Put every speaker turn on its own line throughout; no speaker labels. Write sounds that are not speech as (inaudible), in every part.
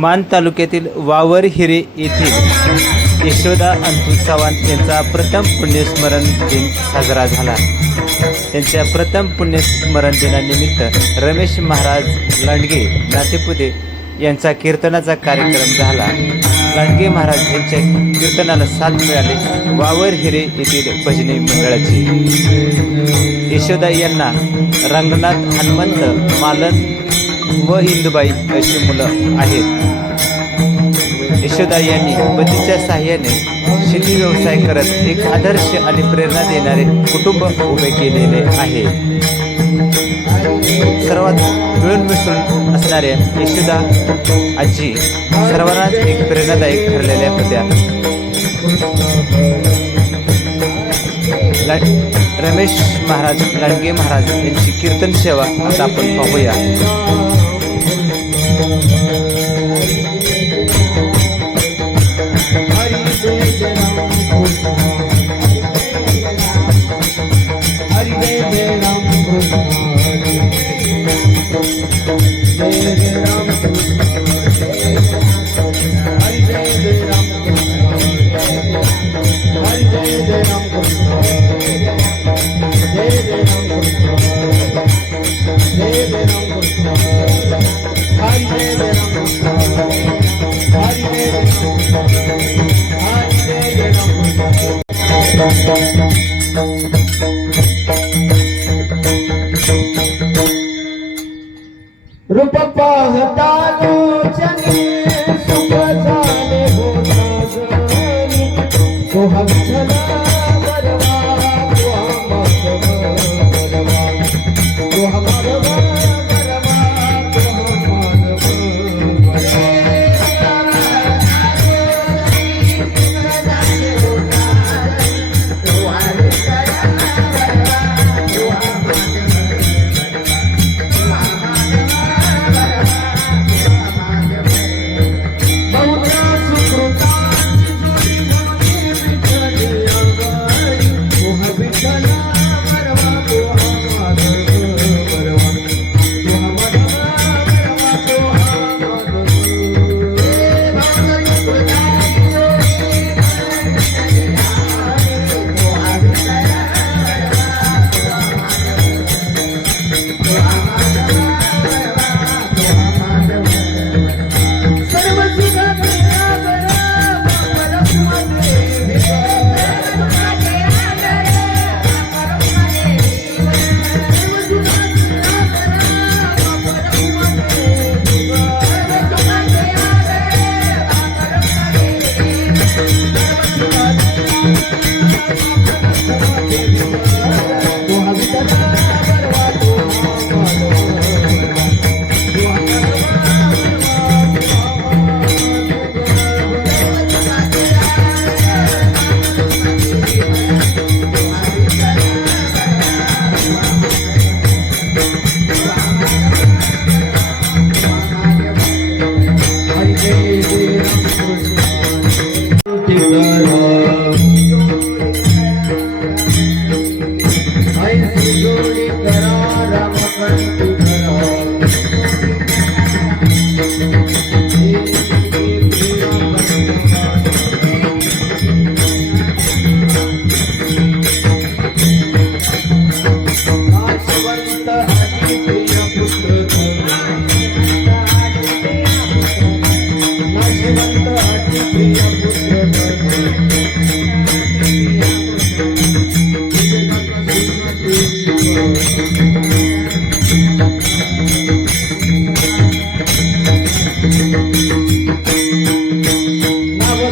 मान तालुक्यातील वावर हिरे येथील यशोदा अंतू चव्हाण यांचा प्रथम पुण्यस्मरण दिन साजरा झाला. त्यांच्या प्रथम पुण्यस्मरण दिनानिमित्त रमेश महाराज लांडगे नातेपुते यांचा कीर्तनाचा कार्यक्रम झाला. लांडगे महाराज यांच्या कीर्तनाला साथ मिळाली वावर हिरे येथील भजनी मंडळाची. यशोदा यांना रंगनाथ हनुमंत मालन व इंदुबाई अशी मुलं आहेत. यशोदा यांनी पतीच्या साह्याने शेती व्यवसाय करत एक आदर्श आणि प्रेरणा देणारे कुटुंब उभे केलेले आहे. सर्वात मिळून मिसळून असणाऱ्या यशोदा आजी सर्वांनाच एक प्रेरणादायक ठरलेल्या होत्या. ला- रमेश महाराज लांडगे महाराज यांची कीर्तन सेवा आज आपण पाहूया.
Gracias. Thank (laughs) you.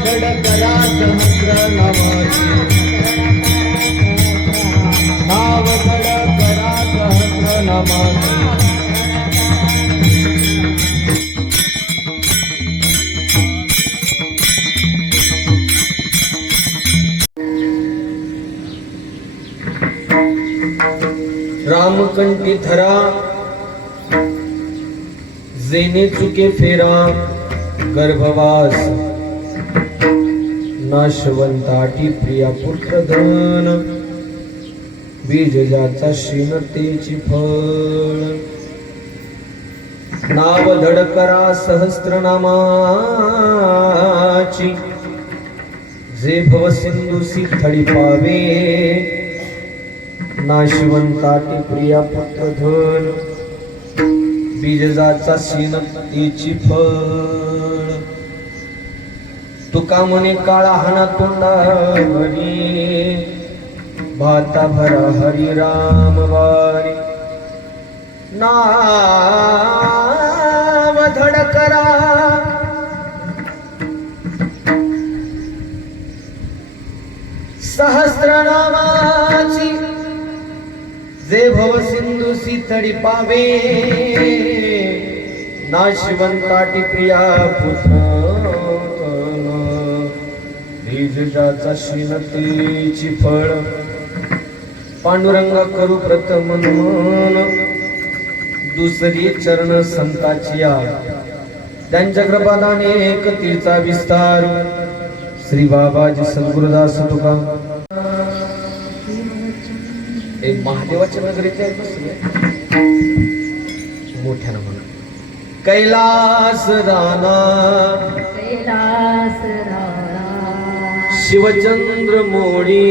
नवगड करा सहस्र नवाची करा सहस्र नमाची रामकंठी धरा जेने चुके फेरा गर्भवास नाशवंताटी प्रिया पुत्रधन. बीज ज्याचा क्षीणतेची फळ. नाव धडकरा सहस्रनामाची. सहस्त्रनामाची जे भव सिंधुसी थडी पावे. नाशवंताटी प्रिया पुत्रधन. बीजजाचा सीन फळ. तुका म्हणे काळा हाना तोंडावरी भाता भरा हरी राम वारी. नाव धड करा सहस्रनामाची जे भव सिंधू सीतडी पावे. नाशिवंताटी प्रिया पुत्र. बीजजाचा श्रीमतीची फळ. पांडुरंगा करू प्रथम मन दुसरी चरण संताची त्यांच्या कृपादाने एकतीचा विस्तार. श्री बाबाजी सद्गुरुदास तुका एक महादेवाच्या नगरीत आहे मोठ्यानं म्हणा कैलास राणा.
कैलास राणा.
शिवचंद्र
मोळे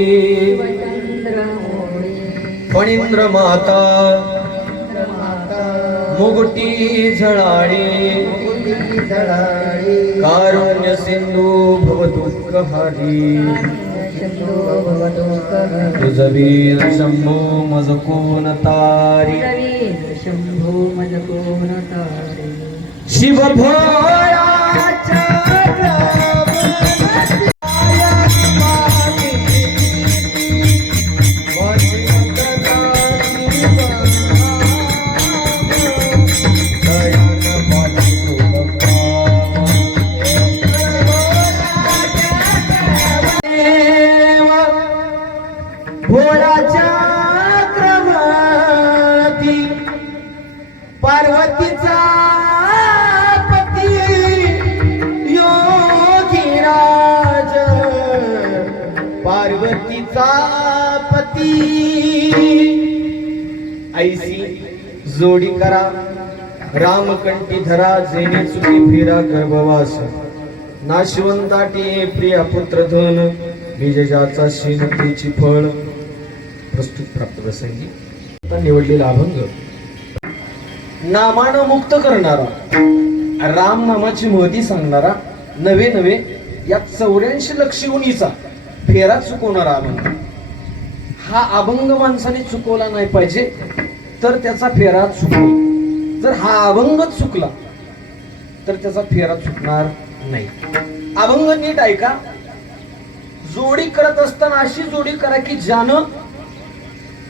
फणींद्र माता मुगटी झळाळी। कारुण्य सिंधू भवदुःख हरी
शंभो भवतो कर
तुझ वीर शंभो मज कोण तारी
शंभो मज कोण तारे
शिव ऐसी जोडी करा. रामकंठी धरा जेणे चुकी फिरा गर्भवास. नाशिवंताटी प्रिया पुत्र धन. बीजजाचा श्रीमतीची फळ. प्रस्तुत प्राप्त प्रसंगी. निवडलेला अभंग. नामानं मुक्त करणारा. राम नामाची महती सांगणारा. नवे नवे या चौऱ्याऐंशी लक्ष उनीचा फेरा चुकवणारा अभंग. हा अभंग माणसाने चुकवला नाही पाहिजे. तर त्याचा फेरा चुकतो जर हा अभंगच चुकला तर त्याचा फेरा चुकणार नाही. अभंग नीट ऐका. जोडी करत असताना अशी जोडी करा की ज्यानं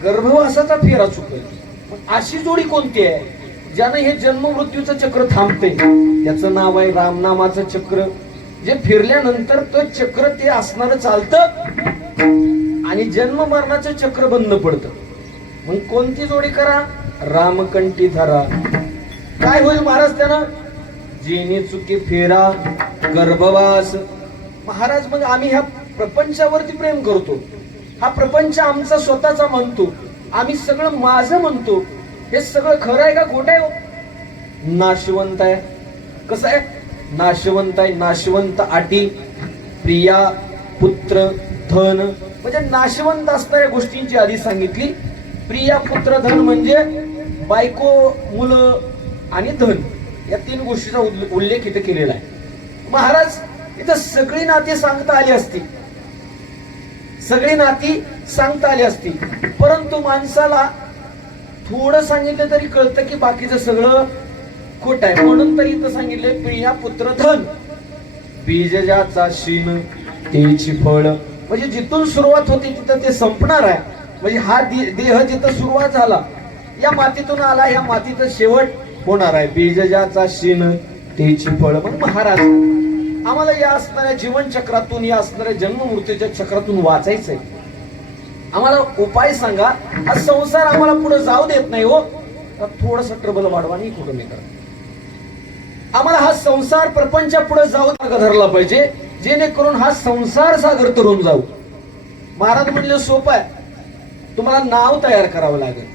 गर्भवासाचा फेरा चुकेल. अशी जोडी कोणती आहे? ज्यानं हे जन्म मृत्यूचं चक्र थांबते त्याचं नाव आहे रामनामाचं चक्र. जे फिरल्यानंतर तो चक्र ते असणार चालतं आणि जन्म मरणाचं चक्र बंद पडतं. मग कोणती जोडी करा? रामकंठी धरा. काय होईल महाराज त्यानं जेणे चुकी फेरा गर्भवास. महाराज मग आम्ही ह्या प्रपंचावरती प्रेम करतो. हा प्रपंच आमचा स्वतःचा म्हणतो. आम्ही सगळं माझं म्हणतो. हे सगळं खरं आहे का खोटं आहे हो? नाशवंत आहे. कसं आहे? नाशवंत आहे. नाशवंत आटी प्रिया पुत्र धन. म्हणजे नाशवंत असता या गोष्टींची आधी सांगितली. प्रिया पुत्र धन म्हणजे बायको मुलं आणि धन. या तीन गोष्टीचा उल्लेख इथे केलेला आहे. महाराज इथं सगळी नाती सांगता आली असती. सगळी नाती सांगता आली असती. परंतु माणसाला थोडं सांगितलं तरी कळतं की बाकीचं सगळं खोट आहे. म्हणून तरी इथं सांगितले प्रिया पुत्र धन. बीजजाचा शीन तेची फळ. म्हणजे जिथून सुरुवात होती तिथं ते संपणार आहे. म्हणजे हा देह जिथं सुरुवात झाला या मातीतून आला या मातीचा शेवट होणार आहे. बीजजाचा शीन तेची फळ. म्हणून महाराज आम्हाला या असणाऱ्या जीवन चक्रातून या असणाऱ्या जन्ममृत्यूच्या चक्रातून वाचायचंय. आम्हाला उपाय सांगा. हा संसार आम्हाला पुढे जाऊ देत नाही हो. थोडस ट्रबल वाढवा नाही कुठं नाही करत आम्हाला हा संसार प्रपंच पुढे जाऊ धरला पाहिजे. जेणेकरून हा संसार सागर तरुण जाऊ. महाराज म्हणले सोपं आहे. तुम्हाला नाव तयार करावं लागेल.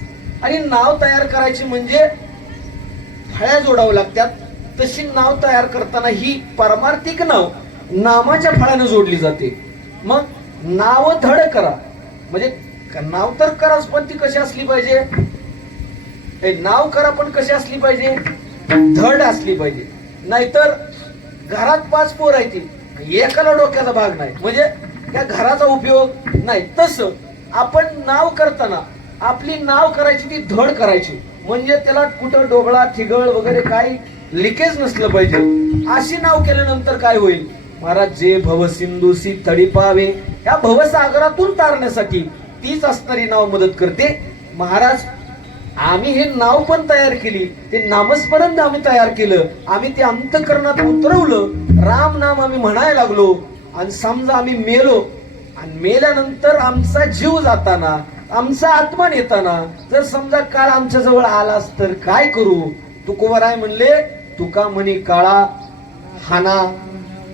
आणि नाव तयार करायची म्हणजे फळ्या जोडावं लागतात. तशी नाव तयार करताना ही पारमार्थिक नाव नामाच्या फळानं जोडली जाते. मग नाव धड करा. म्हणजे नाव तर कराच पण ती कशी असली पाहिजे? नाव करा पण कशी असली पाहिजे? धड असली पाहिजे. नाहीतर घरात पाच पोर आहे ती. एकाला डोक्याचा भाग नाही. म्हणजे त्या घराचा उपयोग नाही. तसं आपण नाव करताना आपली नाव करायची ती धड करायची. म्हणजे त्याला कुठं डोगळा ठिगळ वगैरे काही लिकेज नसलं पाहिजे. अशी नाव केल्यानंतर काय होईल? महाराज जे भवसिंधूसी तडी पावे. या भवसागरातून तारण्यासाठी तीच असणारी नाव मदत करते. महाराज आम्ही हे नाव पण तयार केली. ते नामस्मरण आम्ही तयार केलं. आम्ही ते अंतकरणात उतरवलं. राम नाम आम्ही म्हणायला लागलो. आणि समजा आम्ही मेलो आणि मेल्यानंतर आमचा जीव जाताना आमचा आत्मा नेताना जर समजा काळ आमच्या जवळ आलास तर काय करू? तुकोबराय म्हणले तुका म्हणी काळा हाना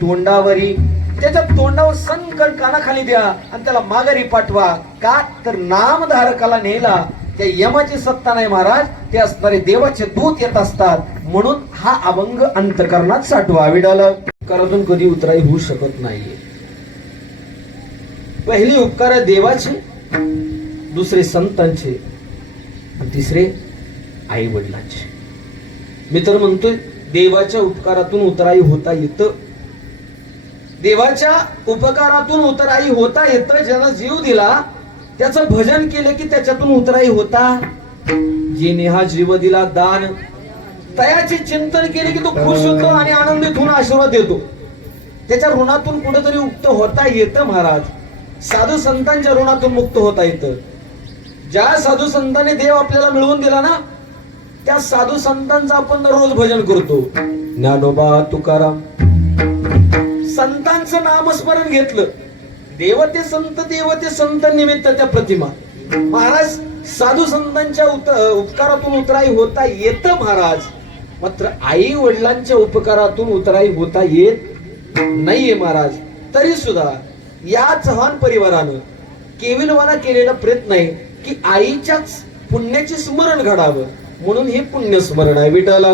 तोंडावरी. त्याच्या तोंडावर संकट कानाखाली द्या आणि त्याला माघारी पाठवा. का? तर नामधारकाला नेला. त्या यमाची सत्ता नाही महाराज ते असणारे देवाचे दूत येत असतात. म्हणून हा अभंग अंतकरणात साठवा. विडाला करातून कधी उतराई होऊ शकत नाहीये. पहिली उपकार देवाचे दुसरे संतांचे तिसरे आई वडिलांचे मी तर म्हणतोय देवाच्या उपकारातून उतराई होता येतं. देवाच्या उपकारातून उतराई होता येतं ज्यानं जीव दिला त्याचं भजन केलं की त्याच्यातून उतराई होता. जिने हा जीव दिला दान. तयाचे चिंतन केले की तो खुश होतो आणि आनंदित होऊन आशीर्वाद देतो. त्याच्या ऋणातून कुठेतरी उक्त होता येतं महाराज. साधू संतांच्या ऋणातून मुक्त होता येतं ज्या साधू संतांनी देव आपल्याला मिळवून दिला ना त्या साधू संतांचं आपण रोज भजन करतो. ज्ञानोबा तुकाराम. संतांचं नामस्मरण घेतलं. देवते संत देवते संत निमित्त त्या प्रतिमा. महाराज साधू संतांच्या उत- उपकारातून उतराई होता येतं महाराज. मात्र आई वडिलांच्या उपकारातून उतराई होता येत नाहीये महाराज. तरी सुद्धा या चव्हाण परिवारानं केविलवाना केलेला प्रयत्न आहे की आईच्याच पुण्याचे स्मरण घडावं. म्हणून हे पुण्यस्मरण आहे. विठाला